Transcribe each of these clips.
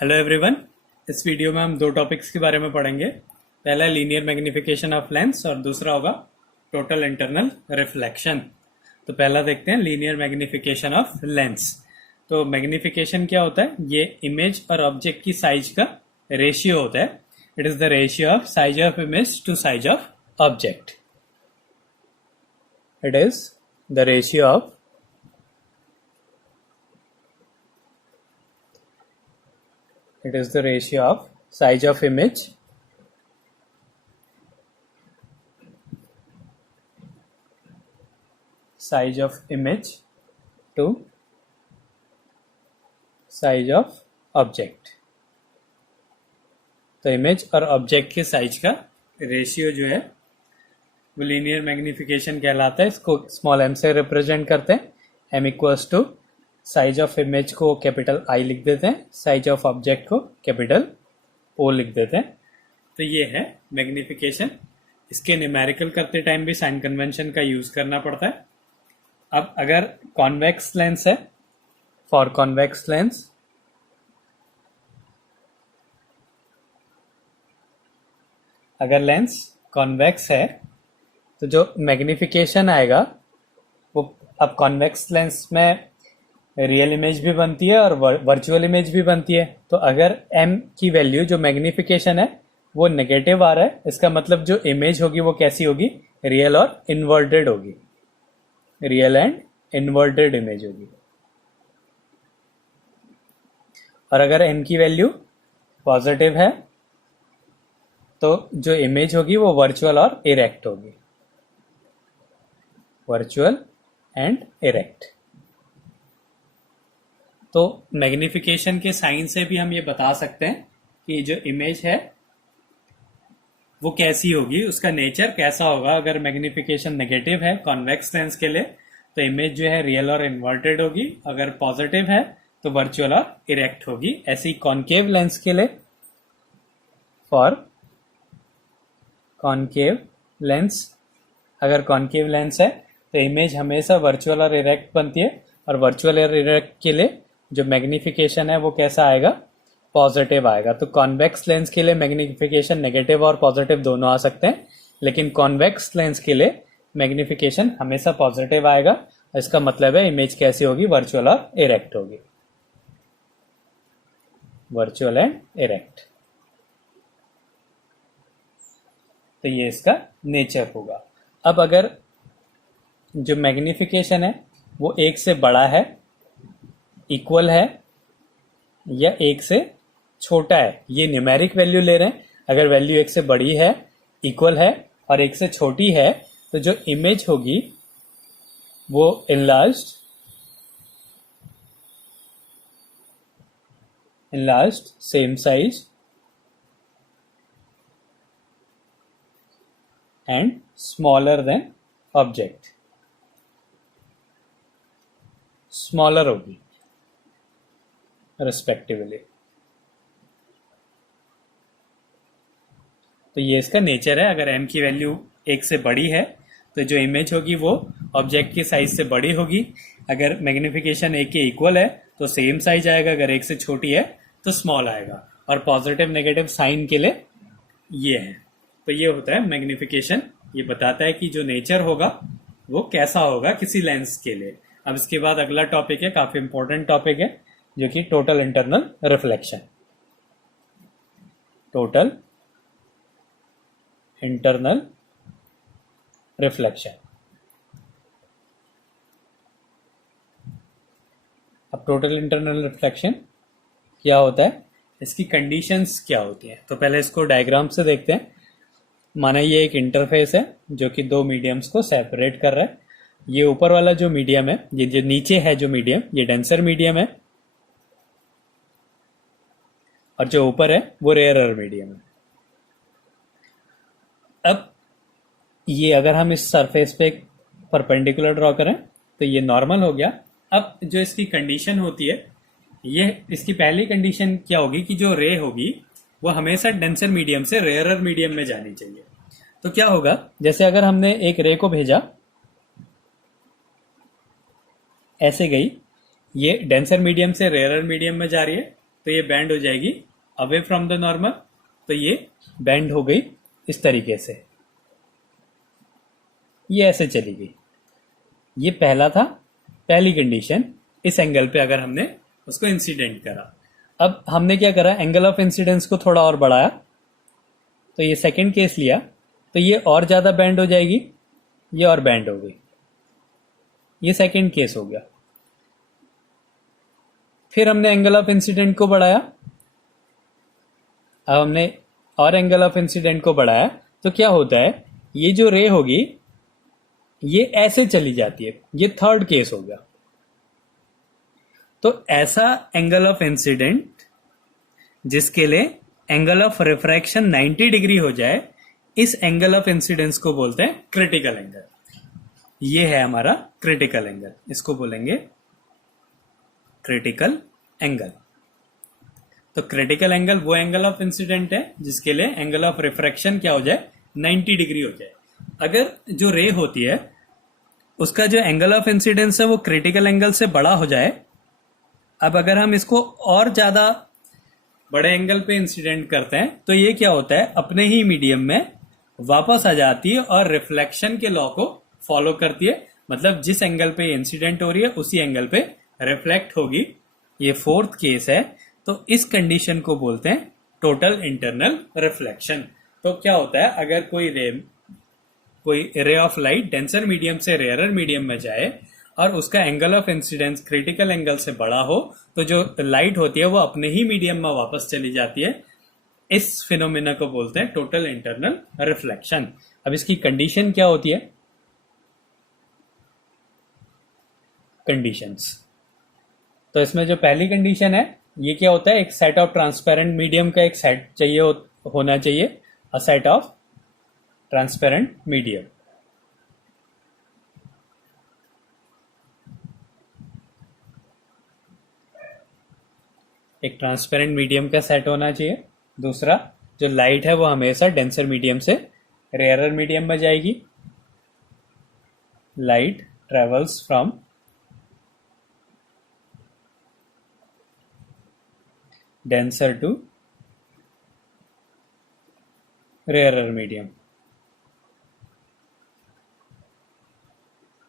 Hello everyone. इस video में हम दो टॉपिक्स के बारे में पढ़ेंगे। पहला लीनियर मैग्निफिकेशन ऑफ लेंस और दूसरा होगा टोटल इंटरनल रिफ्लेक्शन। तो पहला देखते हैं लीनियर मैग्निफिकेशन ऑफ लेंस। तो मैग्निफिकेशन क्या होता है? ये इमेज और ऑब्जेक्ट की साइज का रेशियो होता है। It is the ratio of size of image to size of object. It is the ratio of it is the ratio of size of image to size of object। तो image और object के size का ratio जो है वो linear magnification कहलाता है। इसको स्मॉल m से रिप्रेजेंट करते हैं। m equals to size of image को कैपिटल I लिख देते हैं, साइज ऑफ ऑब्जेक्ट को कैपिटल O लिख देते हैं। तो ये है मैग्निफिकेशन। इसके न्यूमेरिकल करते टाइम भी साइन कन्वेंशन का यूज करना पड़ता है। अब अगर कॉन्वेक्स लेंस है, फॉर कॉन्वेक्स लेंस अगर लेंस कॉन्वेक्स है तो जो मैग्निफिकेशन आएगा वो, अब कॉन्वेक्स लेंस में रियल इमेज भी बनती है और वर्चुअल इमेज भी बनती है। तो अगर m की वैल्यू जो मैग्निफिकेशन है वो नेगेटिव आ रहा है, इसका मतलब जो इमेज होगी वो कैसी होगी? रियल और इन्वर्टेड होगी। रियल एंड इन्वर्टेड इमेज होगी। और अगर m की वैल्यू पॉजिटिव है तो जो इमेज होगी वो वर्चुअल और इरेक्ट होगी। Virtual and erect. तो मैग्निफिकेशन के साइन से भी हम ये बता सकते हैं कि जो इमेज है वो कैसी होगी, उसका नेचर कैसा होगा। अगर मैग्निफिकेशन नेगेटिव है कॉन्वेक्स लेंस के लिए तो इमेज जो है रियल और इन्वर्टेड होगी। अगर पॉजिटिव है तो वर्चुअल और इरेक्ट होगी। ऐसी कॉन्केव लेंस के लिए, फॉर कॉन्केव लेंस, अगर कॉन्केव लेंस है तो इमेज हमेशा वर्चुअल और इरेक्ट बनती है। और वर्चुअल और इरेक्ट के लिए जो मैग्निफिकेशन है वो कैसा आएगा? पॉजिटिव आएगा। तो कॉन्वेक्स लेंस के लिए मैग्निफिकेशन नेगेटिव और पॉजिटिव दोनों आ सकते हैं, लेकिन कॉन्वेक्स लेंस के लिए मैग्निफिकेशन हमेशा पॉजिटिव आएगा। इसका मतलब है इमेज कैसी होगी? वर्चुअल और इरेक्ट होगी। Virtual and erect. तो ये इसका नेचर होगा। अब अगर जो मैग्निफिकेशन है वो एक से बड़ा है, इक्वल है, या एक से छोटा है, ये न्यूमेरिक वैल्यू ले रहे हैं। अगर वैल्यू एक से बड़ी है, इक्वल है और एक से छोटी है तो जो इमेज होगी वो enlarged same size and smaller than object, smaller होगी रिस्पेक्टिवली। तो ये इसका नेचर है। अगर m की वैल्यू एक से बड़ी है तो जो इमेज होगी वो ऑब्जेक्ट की साइज से बड़ी होगी। अगर मैग्निफिकेशन एक के इक्वल है तो सेम साइज आएगा। अगर एक से छोटी है तो स्मॉल आएगा। और पॉजिटिव नेगेटिव साइन के लिए ये है। तो ये होता है मैग्निफिकेशन। ये बताता है कि जो नेचर होगा वो कैसा होगा किसी लेंस के लिए। अब इसके बाद अगला टॉपिक है, काफी इंपॉर्टेंट टॉपिक है, जो कि total internal reflection. Total internal reflection. अब टोटल इंटरनल रिफ्लेक्शन क्या होता है, इसकी कंडीशंस क्या होती हैं? तो पहले इसको डायग्राम से देखते हैं। माना ये एक इंटरफेस है जो कि दो मीडियम्स को सेपरेट कर रहा है। ये ऊपर वाला जो मीडियम है, ये जो नीचे है जो मीडियम, ये डेंसर मीडियम है, और जो ऊपर है वो रेयरर मीडियम है। अब ये अगर हम इस सरफेस पे एक परपेंडिकुलर ड्रॉ करें तो ये नॉर्मल हो गया। अब जो इसकी कंडीशन होती है, ये इसकी पहली कंडीशन क्या होगी कि जो रे होगी वो हमेशा डेंसर मीडियम से रेयरर मीडियम में जानी चाहिए। तो क्या होगा, जैसे अगर हमने एक रे को भेजा, ऐसे गई, ये डेंसर मीडियम से रेयरर मीडियम में जा रही है, तो ये बैंड हो जाएगी अवे फ्रॉम द नॉर्मल, तो ये बैंड हो गई इस तरीके से, ये ऐसे चली गई। ये पहला था, पहली कंडीशन। इस एंगल पे अगर हमने उसको इंसिडेंट करा, अब हमने क्या करा, एंगल ऑफ इंसिडेंस को थोड़ा और बढ़ाया, तो ये सेकंड केस लिया, तो ये और ज्यादा बैंड हो जाएगी, ये और बैंड हो गई, ये सेकंड केस हो गया। फिर हमने एंगल ऑफ इंसिडेंट को बढ़ाया, अब हमने और एंगल ऑफ इंसिडेंट को बढ़ाया, तो क्या होता है, ये जो रे होगी ये ऐसे चली जाती है, ये थर्ड केस हो गया। तो ऐसा एंगल ऑफ इंसिडेंट जिसके लिए एंगल ऑफ रिफ्रैक्शन 90 डिग्री हो जाए, इस एंगल ऑफ इंसिडेंस को बोलते हैं क्रिटिकल एंगल। ये है हमारा क्रिटिकल एंगल, इसको बोलेंगे क्रिटिकल एंगल। तो क्रिटिकल एंगल वो एंगल ऑफ इंसिडेंट है जिसके लिए एंगल ऑफ रिफ्रैक्शन क्या हो जाए, 90 डिग्री हो जाए। अगर जो रे होती है उसका जो एंगल ऑफ इंसिडेंस है वो क्रिटिकल एंगल से बड़ा हो जाए, अब अगर हम इसको और ज्यादा बड़े एंगल पे इंसिडेंट करते हैं तो ये क्या होता है, अपने ही मीडियम में वापस आ जाती है और रिफ्लेक्शन के लॉ को फॉलो करती है। मतलब जिस एंगल पे इंसिडेंट हो रही है उसी एंगल पे रिफ्लेक्ट होगी। ये फोर्थ केस है। तो इस कंडीशन को बोलते हैं टोटल इंटरनल रिफ्लेक्शन। तो क्या होता है, अगर कोई ray of light denser medium से रेयरर मीडियम में जाए और उसका angle of incidence critical angle से बड़ा हो, तो जो लाइट होती है वो अपने ही मीडियम में वापस चली जाती है। इस फिनोमेना को बोलते हैं टोटल इंटरनल रिफ्लेक्शन। अब इसकी कंडीशन क्या होती है, कंडीशंस। तो इसमें जो पहली कंडीशन है, ये क्या होता है, एक सेट ऑफ ट्रांसपेरेंट मीडियम का एक सेट चाहिए होना चाहिए, a set of transparent medium. एक ट्रांसपेरेंट मीडियम का सेट होना चाहिए। दूसरा, जो लाइट है वो हमेशा डेंसर मीडियम से रेयरर मीडियम में जाएगी। Light travels from denser to rarer medium.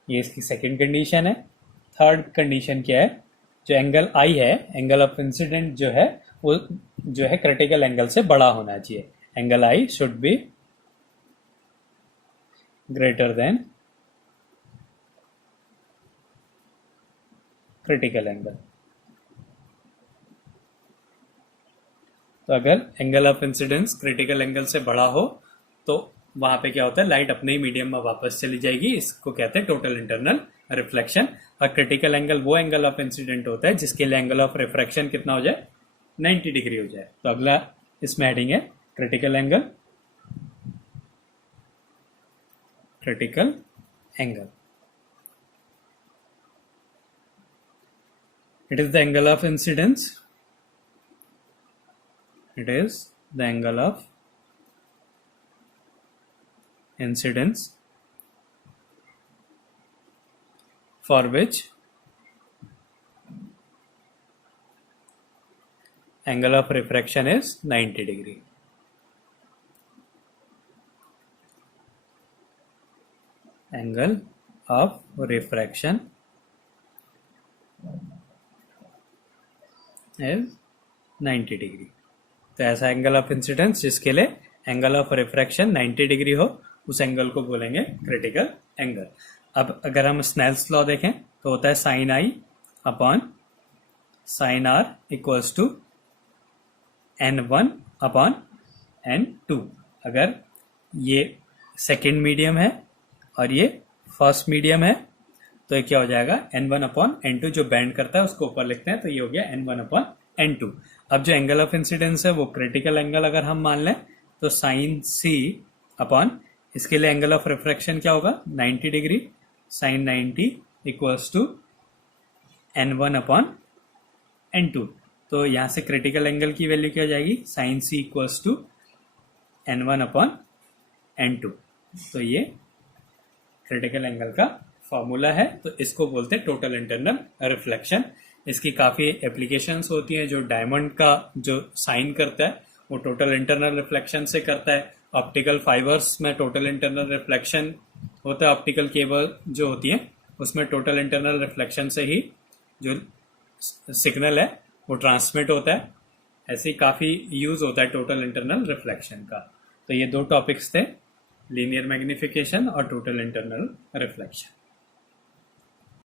ये इसकी सेकंड कंडीशन है। थर्ड कंडीशन क्या है, जो एंगल आई है, एंगल ऑफ इंसिडेंट जो है वो जो है क्रिटिकल एंगल से बड़ा होना चाहिए। Angle I should be greater than critical angle. तो अगर angle of incidence critical angle से बड़ा हो तो वहां पे क्या होता है, लाइट अपने ही मीडियम में वापस चली जाएगी। इसको कहते हैं टोटल इंटरनल रिफ्लेक्शन। और क्रिटिकल एंगल वो एंगल ऑफ इंसिडेंट होता है जिसके लिए एंगल ऑफ रिफ्रैक्शन कितना हो जाए, 90 डिग्री हो जाए। तो अगला इसमें हेडिंग है critical angle. Critical angle, it is the angle of incidence. It is the angle of incidence for which angle of refraction is 90 degree. Angle of refraction is 90 degree. तो ऐसा एंगल ऑफ इंसिडेंस जिसके लिए angle of refraction 90 degree हो, उस angle को बोलेंगे critical angle. अब अगर हम स्नेल्स लॉ देखें तो होता है sine i upon sine r equals to n1 upon n2। अगर ये सेकेंड मीडियम है और ये फर्स्ट मीडियम है तो ये क्या हो जाएगा, n1 अपॉन n2। जो बैंड करता है उसको ऊपर लिखते हैं, तो ये हो गया n1 अपॉन n2। अब जो एंगल ऑफ इंसिडेंस है वो क्रिटिकल एंगल अगर हम मान लें तो साइन सी अपॉन, इसके लिए एंगल ऑफ रिफ्रैक्शन क्या होगा, 90 degree. Sine 90 equals to n1 upon n2। तो यहां से क्रिटिकल एंगल की वैल्यू क्या हो जाएगी, sine c equals to n1 upon n2। तो ये क्रिटिकल एंगल का फॉर्मूला है। तो इसको बोलते हैं टोटल इंटरनल रिफ्लेक्शन। इसकी काफ़ी एप्लीकेशंस होती हैं। जो डायमंड का जो साइन करता है वो टोटल इंटरनल रिफ्लेक्शन से करता है। ऑप्टिकल फाइबर्स में टोटल इंटरनल रिफ्लेक्शन होता है। ऑप्टिकल केबल जो होती है उसमें टोटल इंटरनल रिफ्लेक्शन से ही जो सिग्नल है वो ट्रांसमिट होता है। ऐसे ही काफ़ी यूज़ होता है टोटल इंटरनल रिफ्लेक्शन का। तो ये दो टॉपिक्स थे, लीनियर मैग्निफिकेशन और टोटल इंटरनल रिफ्लेक्शन।